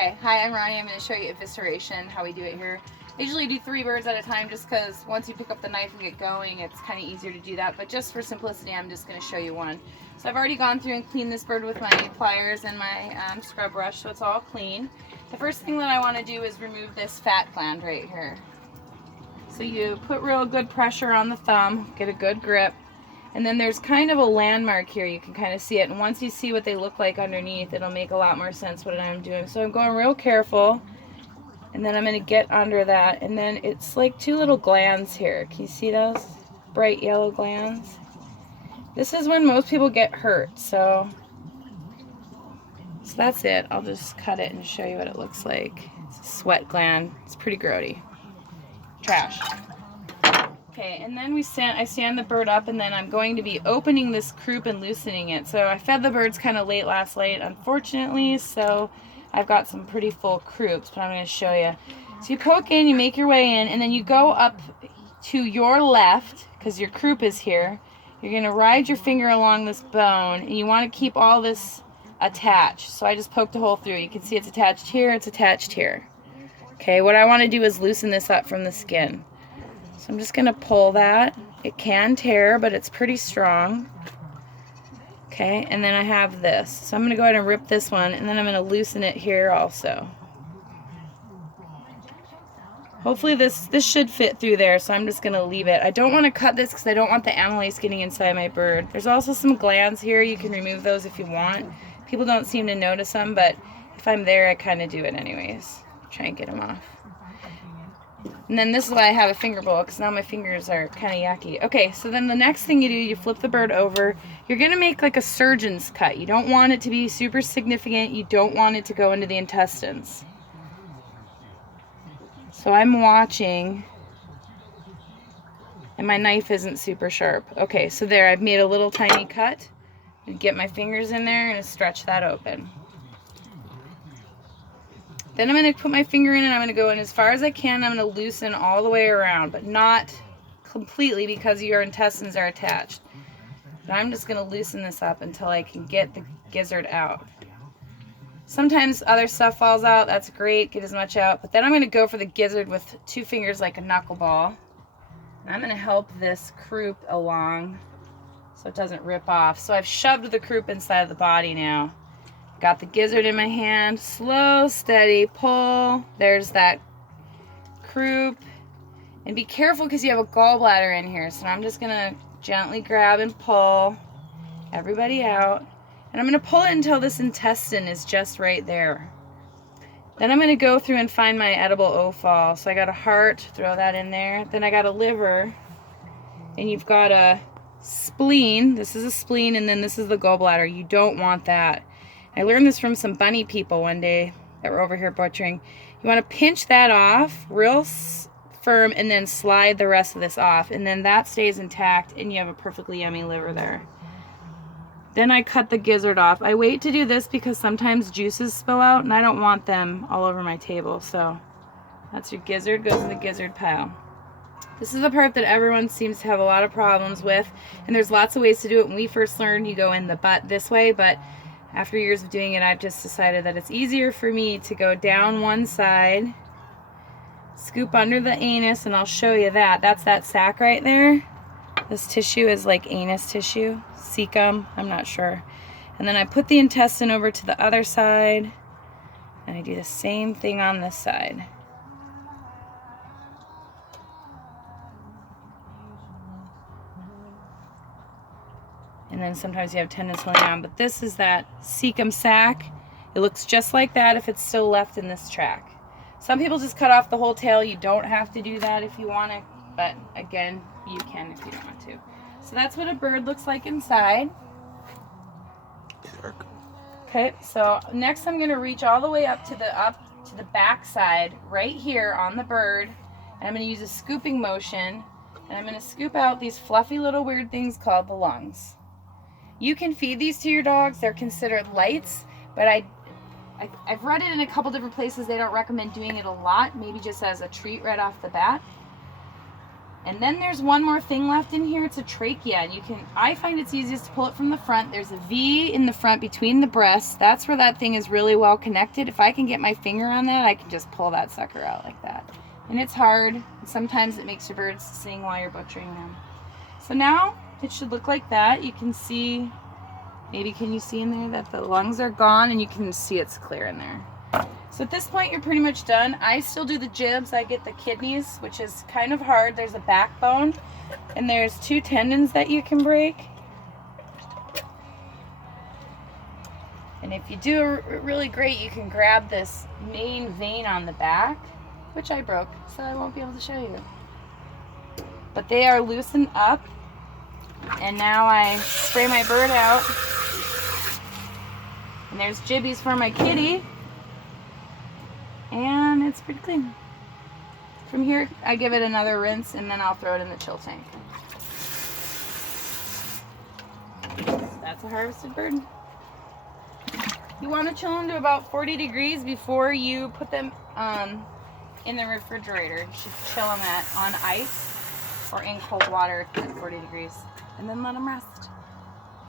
Okay, hi, I'm Ronnie. I'm going to show you evisceration, how we do it here. I usually do 3 birds at a time just because once you pick up the knife and get going, it's kind of easier to do that. But just for simplicity, I'm just going to show you one. So I've already gone through and cleaned this bird with my pliers and my scrub brush, so it's all clean. The first thing that I want to do is remove this fat gland right here. So you put real good pressure on the thumb, get a good grip. And then there's kind of a landmark here. You can kind of see it. And once you see what they look like underneath, it'll make a lot more sense what I'm doing. So I'm going real careful. And then I'm going to get under that. And then it's like 2 little glands here. Can you see those? Bright yellow glands. This is when most people get hurt. So that's it. I'll just cut it and show you what it looks like. It's a sweat gland. It's pretty grody. Trash. Okay, and then I stand the bird up, and then I'm going to be opening this croup and loosening it. So I fed the birds kind of late last night, unfortunately, so I've got some pretty full croups, but I'm going to show you. So you poke in, you make your way in, and then you go up to your left, because your croup is here. You're going to ride your finger along this bone, and you want to keep all this attached. So I just poked a hole through. You can see it's attached here, it's attached here. Okay, what I want to do is loosen this up from the skin. So I'm just going to pull that. It can tear, but it's pretty strong. Okay, and then I have this. So I'm going to go ahead and rip this one, and then I'm going to loosen it here also. Hopefully this should fit through there, so I'm just going to leave it. I don't want to cut this because I don't want the amylase getting inside my bird. There's also some glands here. You can remove those if you want. People don't seem to notice them, but if I'm there, I kind of do it anyways. Try and get them off. And then this is why I have a finger bowl, because now my fingers are kind of yucky. Okay, so then the next thing you do, you flip the bird over. You're going to make like a surgeon's cut. You don't want it to be super significant. You don't want it to go into the intestines. So I'm watching, and my knife isn't super sharp. Okay, so there, I've made a little tiny cut. I get my fingers in there and stretch that open. Then I'm going to put my finger in and I'm going to go in as far as I can. I'm going to loosen all the way around, but not completely because your intestines are attached. But I'm just going to loosen this up until I can get the gizzard out. Sometimes other stuff falls out. That's great. Get as much out. But then I'm going to go for the gizzard with 2 fingers like a knuckleball. And I'm going to help this croup along so it doesn't rip off. So I've shoved the croup inside of the body now. Got the gizzard in my hand, slow, steady, pull. There's that croup. And be careful because you have a gallbladder in here. So I'm just going to gently grab and pull everybody out. And I'm going to pull it until this intestine is just right there. Then I'm going to go through and find my edible offal. So I got a heart, throw that in there. Then I got a liver. And you've got a spleen. This is a spleen, and then this is the gallbladder. You don't want that. I learned this from some bunny people one day that were over here butchering. You want to pinch that off real firm and then slide the rest of this off. And then that stays intact and you have a perfectly yummy liver there. Then I cut the gizzard off. I wait to do this because sometimes juices spill out and I don't want them all over my table. So that's your gizzard, goes in the gizzard pile. This is the part that everyone seems to have a lot of problems with. And there's lots of ways to do it. When we first learned, you go in the butt this way, but after years of doing it, I've just decided that it's easier for me to go down one side, scoop under the anus, and I'll show you that. That's that sac right there. This tissue is like anus tissue, cecum, I'm not sure. And then I put the intestine over to the other side, and I do the same thing on this side. And then sometimes you have tendons holding on, but this is that cecum sac. It looks just like that if it's still left in this track. Some people just cut off the whole tail. You don't have to do that if you want to, but again, you can if you don't want to. So that's what a bird looks like inside. Okay, so next I'm going to reach all the way up to the back side right here on the bird, and I'm going to use a scooping motion, and I'm going to scoop out these fluffy little weird things called the lungs. You can feed these to your dogs. They're considered lights, but I've read it in a couple different places. They don't recommend doing it a lot, maybe just as a treat right off the bat. And then there's one more thing left in here. It's a trachea, and I find it's easiest to pull it from the front. There's a V in the front between the breasts. That's where that thing is really well connected. If I can get my finger on that, I can just pull that sucker out like that. And it's hard. Sometimes it makes your birds sing while you're butchering them. So now it should look like that. You can see, maybe can you see in there that the lungs are gone, and you can see it's clear in there. So at this point, you're pretty much done. I still do the jibs. I get the kidneys, which is kind of hard. There's a backbone, and there's 2 tendons that you can break. And if you do it really great, you can grab this main vein on the back, which I broke, so I won't be able to show you. But they are loosened up, and now I spray my bird out. And there's jibbies for my kitty. And it's pretty clean. From here, I give it another rinse, and then I'll throw it in the chill tank. That's a harvested bird. You want to chill them to about 40 degrees before you put them in the refrigerator. You should chill them on ice or in cold water at 40 degrees, and then let them rest.